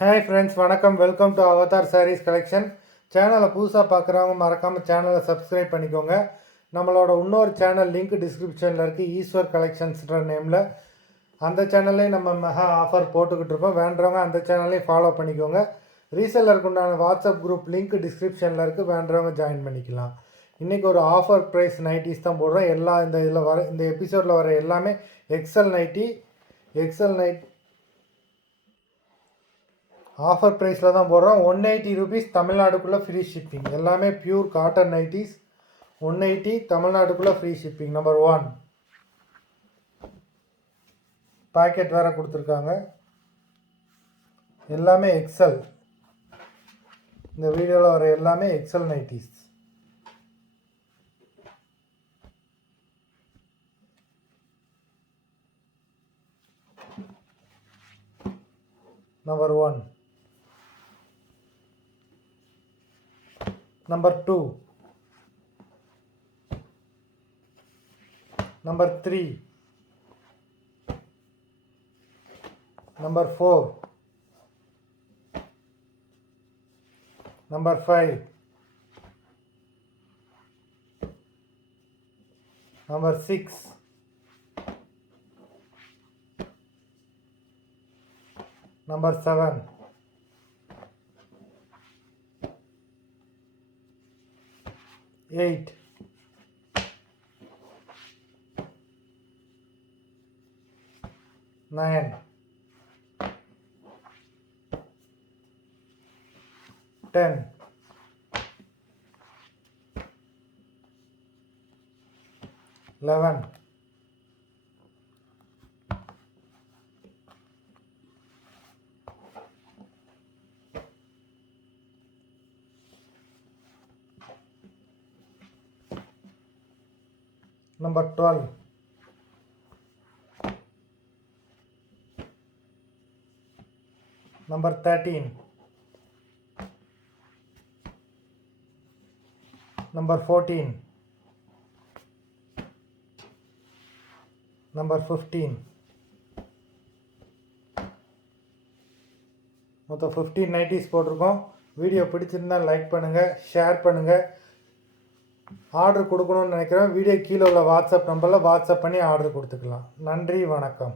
Hi friends, வணக்கம். Welcome to Avatar sarees collection. சேனலை புதுசாக பார்க்குறவங்க மறக்காமல் சேனலை சப்ஸ்கிரைப் பண்ணிக்கோங்க. நம்மளோட இன்னொரு சேனல் லிங்க் டிஸ்கிரிப்ஷனில் இருக்குது, ஈஸ்வர் கலெக்ஷன்ஸ்ன்ற நேமில். அந்த சேனல்லையும் நம்ம மெகா ஆஃபர் போட்டுக்கிட்டு இருக்கோம். வேண்டுறவங்க அந்த சேனல்லையும் ஃபாலோ பண்ணிக்கோங்க. ரீசெல்லருக்கு உண்டான வாட்ஸ்அப் குரூப் லிங்க் டிஸ்கிரிப்ஷனில் இருக்குது, வேண்டுறவங்க ஜாயின் பண்ணிக்கலாம். இன்றைக்கி ஒரு ஆஃபர் ப்ரைஸ் நைட்டிஸ் தான் போடுறோம். இந்த எபிசோடில் வர எல்லாமே எக்ஸல் நைட் ஆஃபர் ப்ரைஸில் தான் போடுறோம். 180 ரூபீஸ், தமிழ்நாடுக்குள்ளே ஃப்ரீ ஷிப்பிங். எல்லாமே பியூர் காட்டன் நைட்டிஸ். 180 தமிழ்நாடுக்குள்ளே ஃப்ரீ ஷிப்பிங். நம்பர் 1 பாக்கெட் வேறு கொடுத்துருக்காங்க. எல்லாமே எக்ஸல். இந்த வீடியோவில் வர எல்லாமே எக்ஸல் நைட்டிஸ். நம்பர் 1. Number 2, Number 3, Number 4, Number 5, Number 6, Number 7, 8, 9, 10, 11, 12, Number 13, Number 14, Number 15. மொத்தம் 15 நைட்டிஸ் போட்டிருக்கோம். வீடியோ பிடிச்சிருந்தால் லைக் பண்ணுங்கள், ஷேர் பண்ணுங்கள். ஆர்டர் கொடுக்கணும்னு நினைக்கிறேன். வீடியோ கீழே உள்ள வாட்ஸ்அப் நம்பரில் வாட்ஸ்அப் பண்ணி ஆர்டர் கொடுத்துக்கலாம். நன்றி, வணக்கம்.